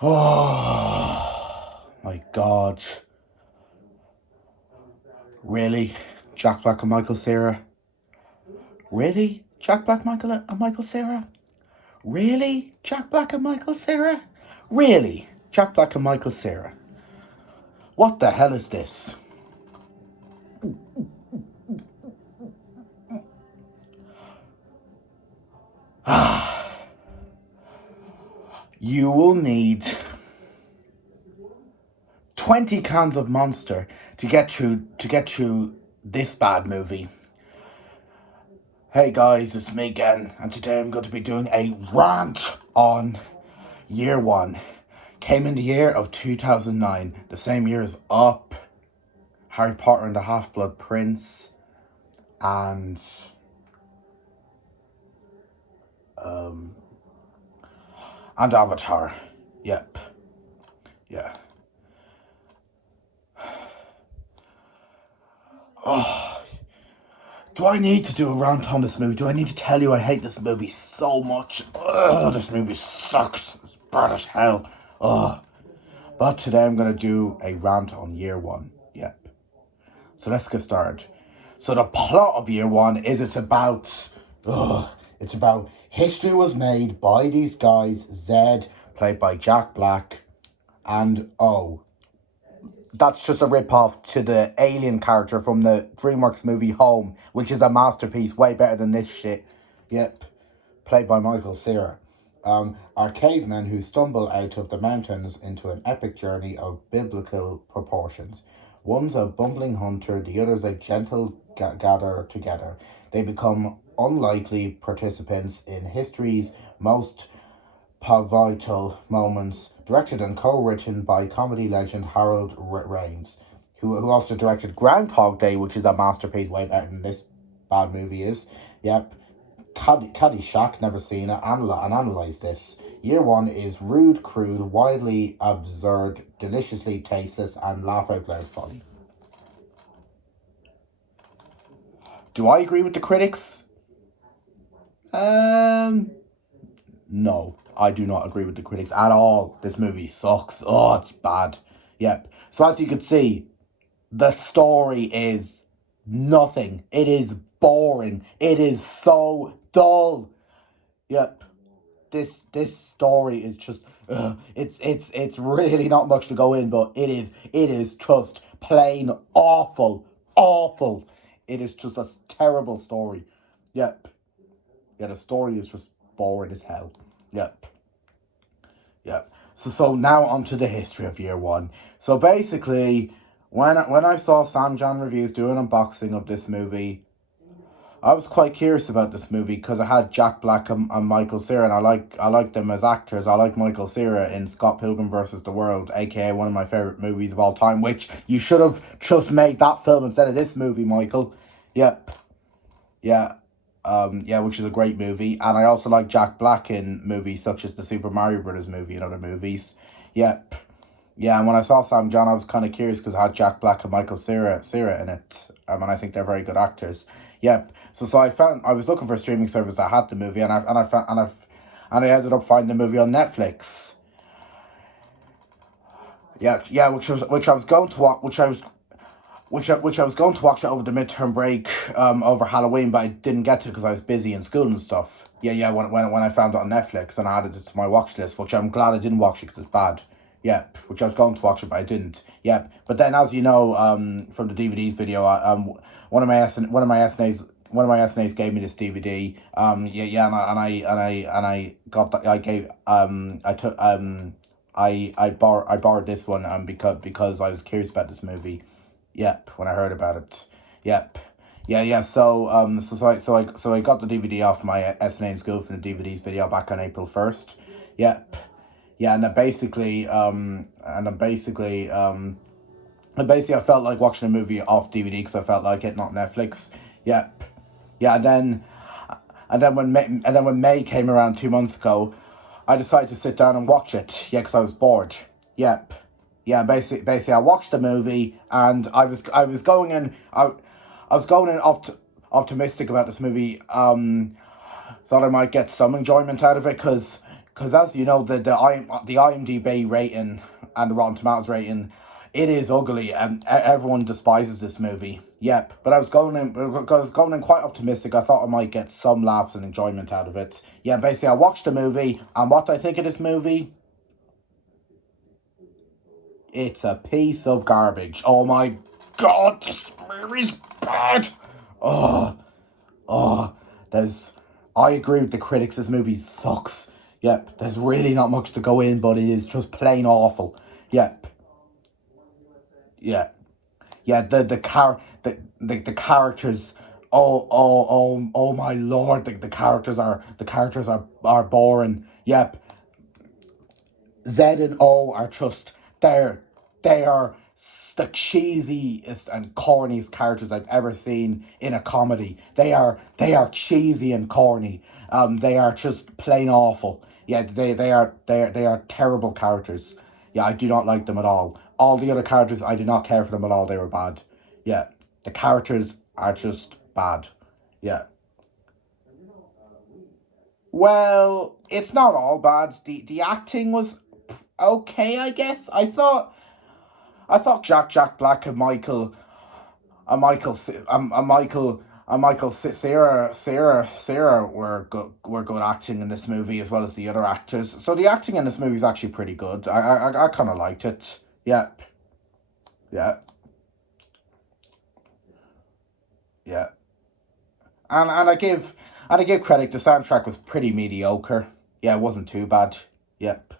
Oh my God. Really? Jack Black and Michael Cera? Really? Jack Black, Michael Cera? Really? Jack Black and Michael Cera? Really? Jack Black and Michael Cera? What the hell is this? You will need 20 cans of Monster to get through this bad movie. Hey guys, it's me again, and today I'm going to be doing a rant on Year One. Came in the year of 2009, the same year as Up, Harry Potter and the Half-Blood Prince, and Avatar. Yep. Yeah. Do I need to do a rant on this movie? Do I need to tell you I hate this movie so much? Ugh, this movie sucks. It's bad as hell. Ugh. But today I'm going to do a rant on Year One. Yep. So let's get started. So the plot of Year One is it's about history was made by these guys, Zed, played by Jack Black, and O. That's just a rip-off to the alien character from the DreamWorks movie Home, which is a masterpiece, way better than this shit. Yep, played by Michael Cera. Are cavemen who stumble out of the mountains into an epic journey of biblical proportions. One's a bumbling hunter, the other's a gentle gatherer together. They become unlikely participants in history's most pivotal moments, directed and co-written by comedy legend Harold Ramis, who also directed Groundhog Day, which is a masterpiece way better than this bad movie is. Yep. Caddyshack, never seen it, and analyze this. Year One is rude, crude, wildly absurd, deliciously tasteless, and laugh out loud funny. Do I agree with the critics? No, I do not agree with the critics at all. This movie sucks. Oh, it's bad. Yep. So as you can see, the story is nothing. It is boring. It is so dull. Yep. This story is just it's really not much to go in, but it is just plain awful. It is just a terrible story. Yep. Yeah, the story is just boring as hell. Yep. Yep. So now on to the history of Year One. So basically, when I saw Sam Jan Reviews do an unboxing of this movie, I was quite curious about this movie because I had Jack Black and Michael Cera, and I like them as actors. I like Michael Cera in Scott Pilgrim vs. the World, aka one of my favourite movies of all time, which you should have just made that film instead of this movie, Michael. Yep. Yeah. Which is a great movie. And I also like Jack Black in movies such as the Super Mario Brothers movie and other movies. Yep. Yeah, and when I saw Sam John, I was kind of curious because I had Jack Black and Michael Cera in it. And I think they're very good actors. Yep. So I was looking for a streaming service that had the movie, and I ended up finding the movie on Netflix. Yeah, which I was going to watch, which I was going to watch it over the midterm break, over Halloween, but I didn't get to because I was busy in school and stuff. Yeah. When I found it on Netflix and I added it to my watch list, which I'm glad I didn't watch it because it's bad. Yep. Which I was going to watch it, but I didn't. Yep. But then, as you know, from the DVDs video, one of my SNAs gave me this DVD. I borrowed this one because I was curious about this movie. Yep, when I heard about it. Yep. Yeah. So I got the DVD off my SNA in school from the DVDs video back on April 1st. Yep. Yeah, and then basically I felt like watching a movie off DVD because I felt like it, not Netflix. Yep. Yeah, and then when May came around 2 months ago, I decided to sit down and watch it. Yeah, because I was bored. Yep. Yeah, basically, I watched the movie, and I was going in optimistic about this movie. Thought I might get some enjoyment out of it, because because as you know, the IMDb rating and the Rotten Tomatoes rating, it is ugly, and everyone despises this movie. Yep, but I was going in quite optimistic. I thought I might get some laughs and enjoyment out of it. Yeah, basically, I watched the movie, and what do I think of this movie? It's a piece of garbage. Oh my god, this movie's bad. Oh, oh, there's. I agree with the critics. This movie sucks. Yep, there's really not much to go in, but it is just plain awful. Yep, yeah, yeah. The characters. Oh my lord! The characters are boring. Yep, Z and O are just they are the cheesiest and corniest characters I've ever seen in a comedy. They are cheesy and corny. They are just plain awful. Yeah, they are terrible characters. Yeah, I do not like them at all. All the other characters, I do not care for them at all. They were bad. Yeah, the characters are just bad. Yeah. Well, it's not all bad. The acting was okay, I guess. I thought Jack Black and Michael Sarah were good acting in this movie as well as the other actors. So the acting in this movie is actually pretty good. I kind of liked it. Yeah, yeah, yeah. And I give credit. The soundtrack was pretty mediocre. Yeah, it wasn't too bad. Yep.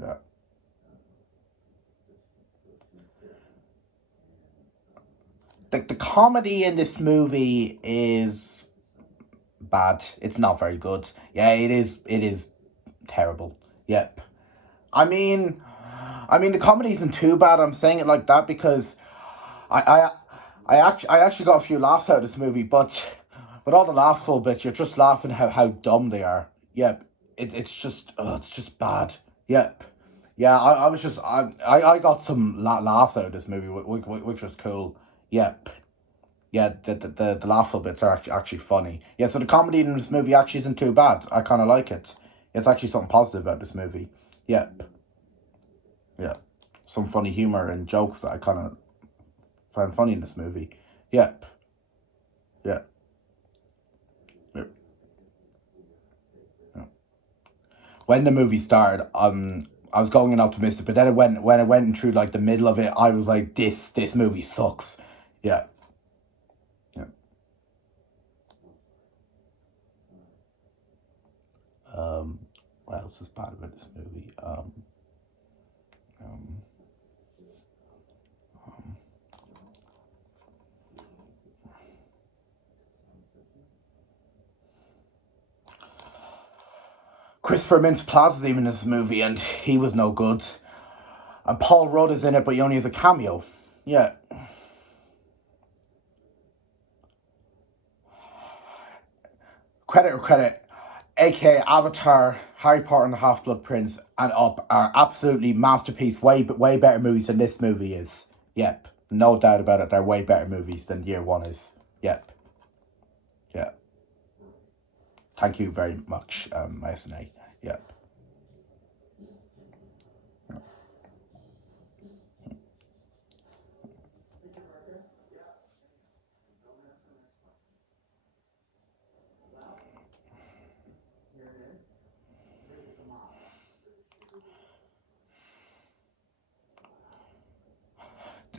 Yeah. The comedy in this movie is bad. It's not very good. Yeah, it is terrible. Yep. I mean the comedy isn't too bad. I'm saying it like that because I I I actually got a few laughs out of this movie, but all the laughful bits, you're just laughing how dumb they are. Yep. It's just bad. Yep. Yeah, I was just I got some laughs out of this movie, which was cool. Yep. Yeah, the laughable bits are actually funny. Yeah, so the comedy in this movie actually isn't too bad. I kind of like it. It's actually something positive about this movie. Yep. Yeah. Some funny humor and jokes that I kind of found funny in this movie. Yep. Yeah. Yeah. When the movie started, I was going in optimistic, but then when it went through like the middle of it, I was like, this movie sucks. Yeah. Yeah. What else is bad about this movie? Um, Christopher Mintz-Plaza's even in this movie, and he was no good. And Paul Rudd is in it, but he only has a cameo. Yeah. Credit or credit, aka Avatar, Harry Potter and the Half Blood Prince, and Up are absolutely masterpiece. Way better movies than this movie is. Yep, no doubt about it. They're way better movies than Year One is. Yep, yeah. Thank you very much, SNA. Yep.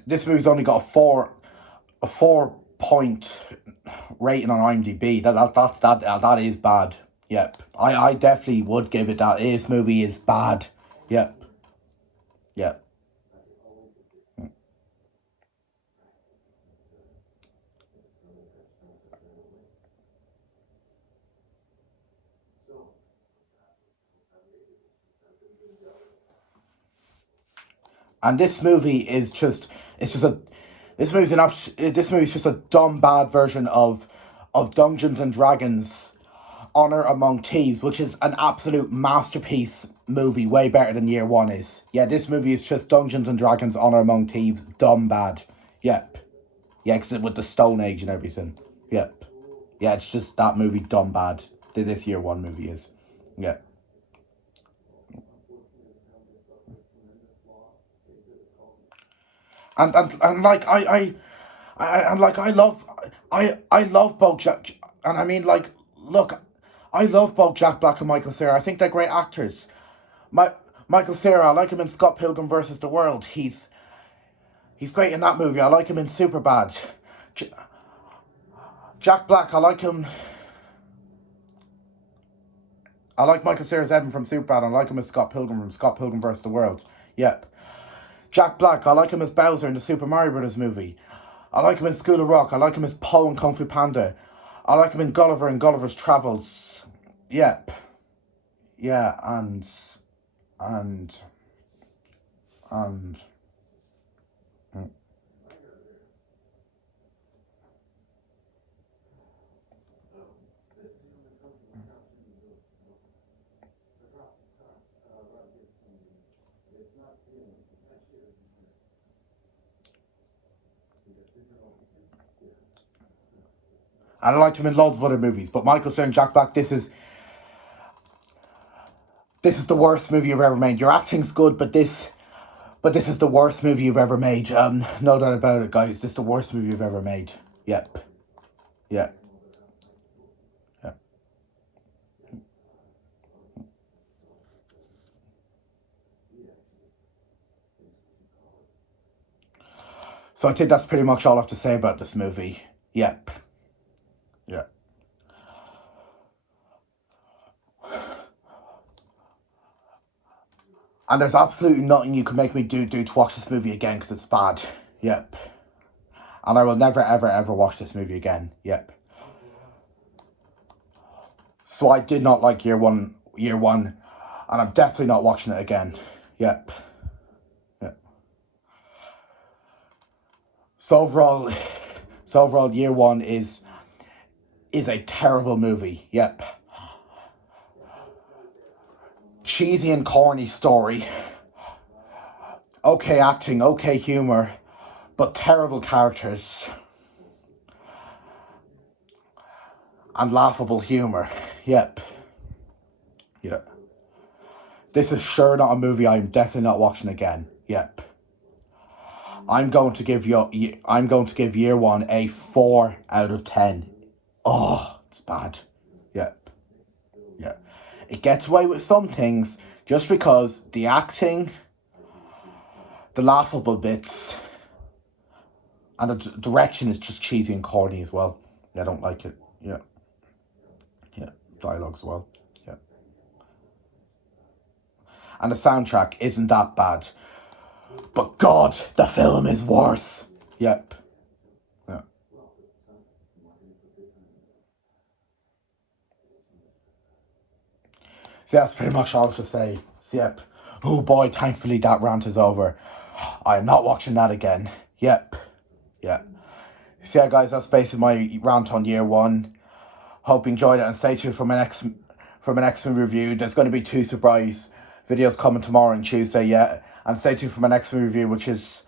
This movie's only got a 4 point rating on IMDb. That is bad. Yep. I definitely would give it that. This movie is bad. Yep. Yep. And this movie is just it's just a this movie's just a dumb bad version of Dungeons and Dragons Honor Among Thieves, which is an absolute masterpiece movie, way better than Year One is. Yeah, this movie is just Dungeons and Dragons Honor Among Thieves, dumb bad. Yep. Yeah, 'cause with the Stone Age and everything. Yep. Yeah, it's just that movie dumb bad. This Year One movie is. Yeah. And like and like I love both Jack, and I mean like look, I love both Jack Black and Michael Cera. I think they're great actors. My Michael Cera, I like him in Scott Pilgrim versus the World. He's great in that movie. I like him in Superbad. J- Jack Black, I like him. I like Michael Cera's Evan from Superbad. I like him as Scott Pilgrim from Scott Pilgrim vs. the World. Yep. Jack Black, I like him as Bowser in the Super Mario Brothers movie. I like him in School of Rock. I like him as Poe in Kung Fu Panda. I like him in Gulliver and Gulliver's Travels. Yep. Yeah, and and I liked him in loads of other movies, but Michael Cera and Jack Black, this is the worst movie you've ever made. Your acting's good, but this is the worst movie you've ever made. No doubt about it, guys. This is the worst movie you've ever made. Yep. Yeah. Yeah. So I think that's pretty much all I have to say about this movie. Yep. Yeah. And there's absolutely nothing you can make me do to watch this movie again because it's bad. Yep. And I will never, ever, ever watch this movie again. Yep. So I did not like year one, and I'm definitely not watching it again. Yep. Yep. So overall, year one is a terrible movie. Yep. Cheesy and corny story. Okay acting, okay humor, but terrible characters and laughable humor. Yep. Yeah. This is sure not a movie I'm definitely not watching again. Yep. I'm going to give year one a 4 out of 10. Oh, it's bad. Yep. Yeah. It gets away with some things just because the acting, the laughable bits, and the direction is just cheesy and corny as well. Yeah, I don't like it. Yeah. Yeah. Dialogue as well. Yeah. And the soundtrack isn't that bad. But God, the film is worse. Yep. Yeah. So that's pretty much all I have to say. So, yep. Oh boy, thankfully that rant is over. I am not watching that again. Yep. Yeah. So yeah, guys, that's basically my rant on year one. Hope you enjoyed it, and stay tuned for my next review. There's going to be 2 surprise videos coming tomorrow and Tuesday. Yeah, and stay tuned for my next review, which is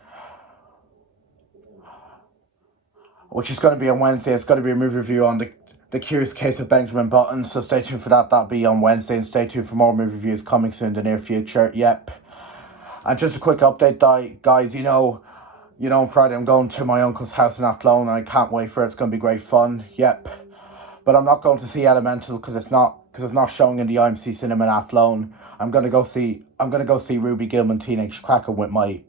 going to be on Wednesday. It's going to be a movie review on the Curious Case of Benjamin Button. So stay tuned for that. That'll be on Wednesday, and stay tuned for more movie reviews coming soon in the near future. Yep. And just a quick update, guys. On Friday I'm going to my uncle's house in Athlone, and I can't wait for it. It's going to be great fun. Yep. But I'm not going to see Elemental because it's not showing in the IMC cinema in Athlone. I'm gonna go see Ruby Gilman Teenage Kraken with my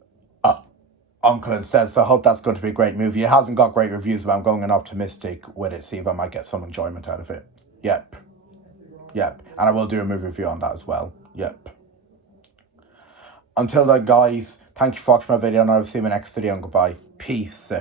uncle instead. So I hope that's going to be a great movie. It hasn't got great reviews, but I'm going in optimistic with it. See if I might get some enjoyment out of it. Yep. Yep. And I will do a movie review on that as well. Yep. Until then, guys, thank you for watching my video, and I'll see you in my next video, and goodbye. Peace.